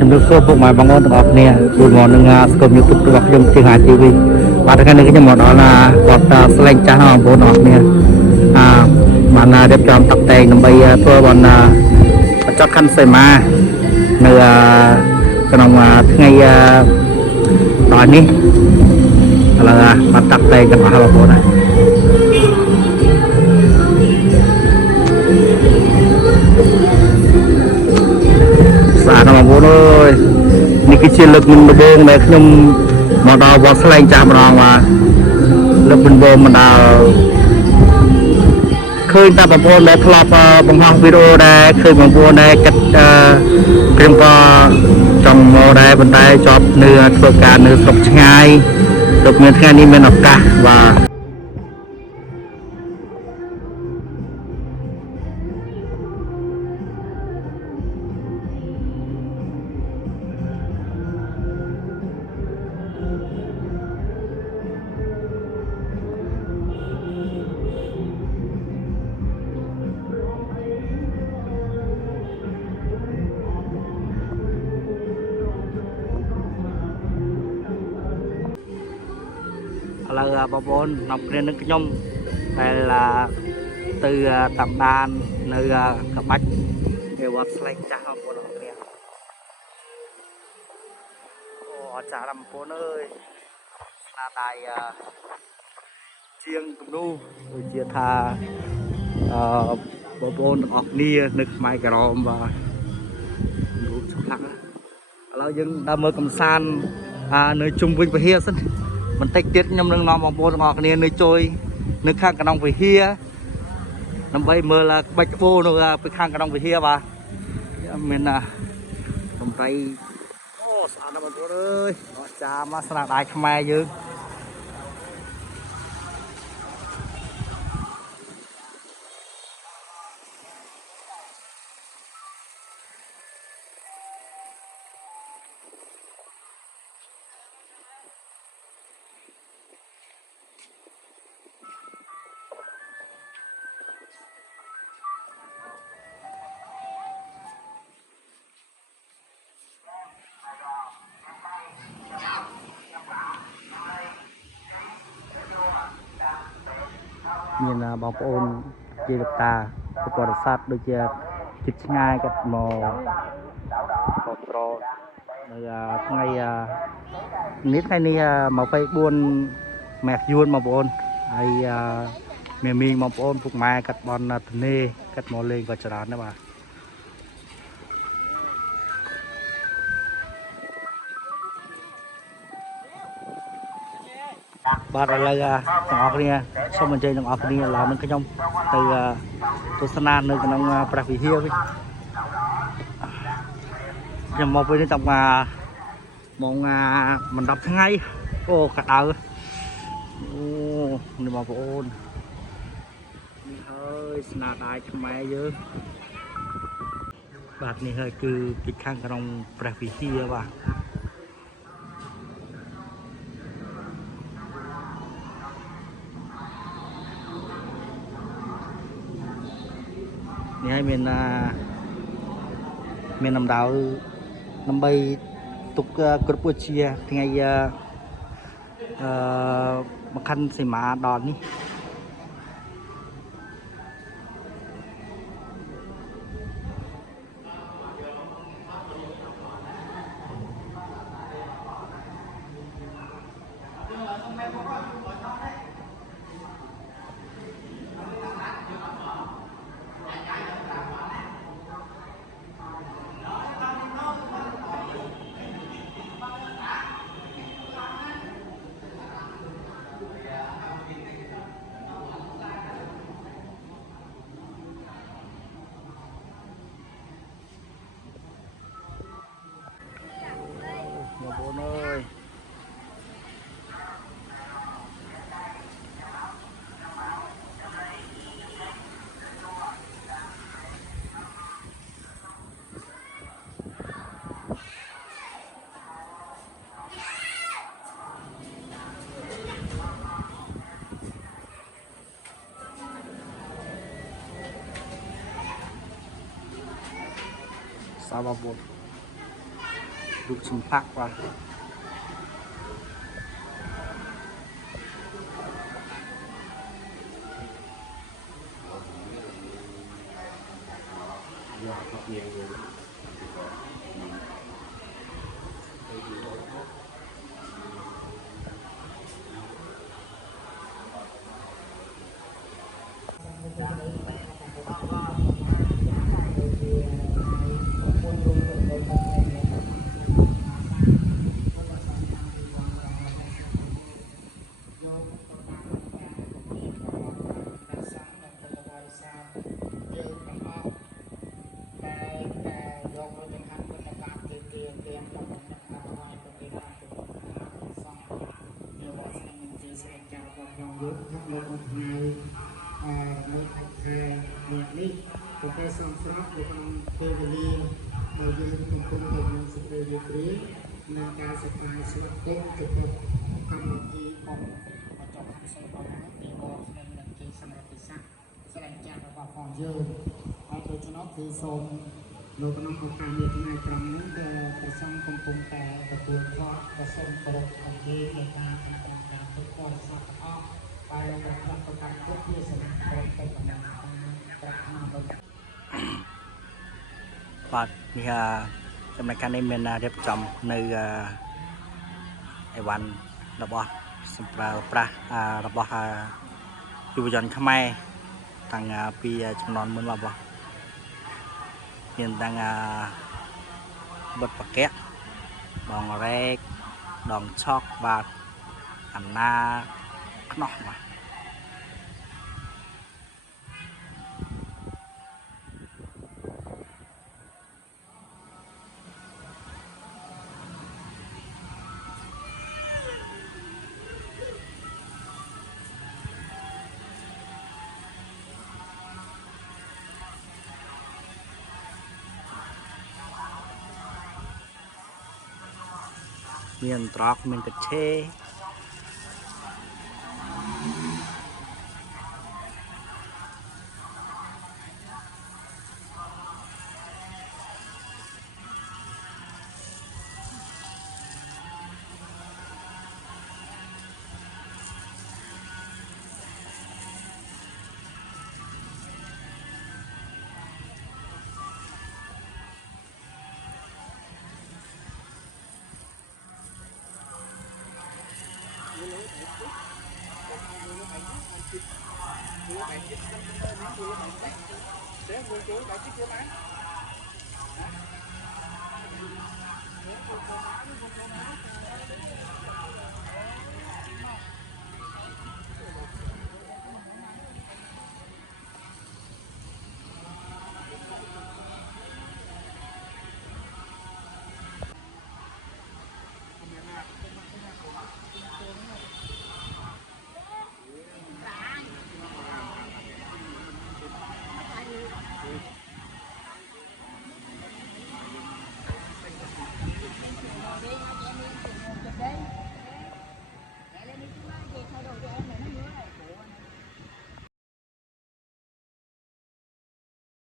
ជំរាបសួរពុកម៉ែបងប្អូនទាំងអស់គ្នាជួបមកនឹងស្គម YouTube របស់ខ្ញុំជាហា TV បាទថ្ងៃនេះខ្ញុំមកដល់គាត់ស្លែងចាស់បងប្អូនទាំងអស់គ្នាបានរៀបចំតុបតែងដើម្បីធ្វើបានបញ្ចប់ខណ្ឌសីមានៅក្នុងថ្ងៃដល់នេះឥឡូវបានតុបតែងទាំងអស់បងប្អូនណាស្អាតណាស់បងប្អូនអើយនេះគឺជាលើកដំបូងដែលខ្ញុំមកដល់វត្តស្លែងចាស់ម្ដងបាទលើកដំបូងមកដល់ឃើញតែបងប្អូនដែលធ្លាប់បង្ហោះវីដេអូដែរឃើញបងប្អូនដែលគិតព្រៀងក៏ចង់មកដែរប៉ុន្តែជាប់នៅធ្វើការនៅស្រុកឆ្ងាយទើបមានថ្ងៃនេះមានឱកាសបាទឥឡូវបងប្អូននាំគ្នានឹងខ្ញុំដែលទៅតាមដាននៅក្បាច់គេវត្តស្លែងចាស់បងប្អូនអរគ្នាអូអចារ្យបងប្អូនអើយស្នាដៃជាងគំនូដូចជាថាបងប្អូនទាំងអស់គ្នានៅខ្មែរក្រមបាទរូបឆ្លាក់ឥឡូវយើងដើរមើលកំសាន្តនៅជុំវិញវិហារសិនបន្តិចទៀតខ្ញុំនឹងនាំបងប្អូនទាំងអស់គ្នានៅជួយនៅខាងក្នុងវិហារដើម្បីមើលក្បាច់ក្បូរនៅពីខាងក្នុងវិហារបាទមានដំរីអូស្អាតណាស់បងប្អូនអើយអស្ចារ្យមកស្នាដៃខ្មែរយើងមានបងប្អូនជាលោកតាប្រវត្តិសាស្ត្រដូចជាជិតឆ្ងាយគាត់មកគ្រប់គ្រងនៅថ្ងៃនេះថ្ងៃនេះ24ម៉ែយួនបងប្អូនហើយមានមីងបងប្អូនពុកម៉ែគាត់បនធនេគាត់មកលេងក៏ច្រើនដែរបាទឥឡូវទាំងអស់គ្នាសូមអញ្ជើញទាំងអស់គ្នាឡើងនឹងខ្ញុំទៅទស្សនានៅក្នុងព្រះវិហារវិញខ្ញុំមកពេលនេះតាំងម៉ោងមិន10ថ្ងៃអូក្តៅអូនេះបងប្អូននេះហើយស្នាដៃខ្មែរយើងបាទនេះហើយគឺពីខាងក្នុងព្រះវិហារបាទនេះហើយមានដំដៅដើម្បីទុកគ្រប់ពុជាថ្ងៃមកខណ្ឌសីមាដល់នេះបងប្អូនអើយសាបងប្អូន รูปชิมพักว่ะKita samsrak dengan teori yang mempunyai sebagai dengan sebagai suatu cukup kami om macam saya orang di bawah dengan kisah kisah selain cara apa pun atau channel thì son lúc nó có cảm nhận này trong những cái sang công công tại cái tuần qua cái son tổ cái gì người ta làm cái con sao đó bài là cáiการพบที่สนามไปเป็นกำลังการทำงานបាទនេះចំណុចការនេះមានរៀបចំនៅអីវ៉ាន់របស់សម្ប្រើប្រាស់របស់យុវជនខ្មែរតាំងពីចំនួនមុនរបស់មានតាំងបិទប្រកែកដងរែកដងឆក់បាទអាណាខ្នោះបាទមានត្រកមានកាឆេ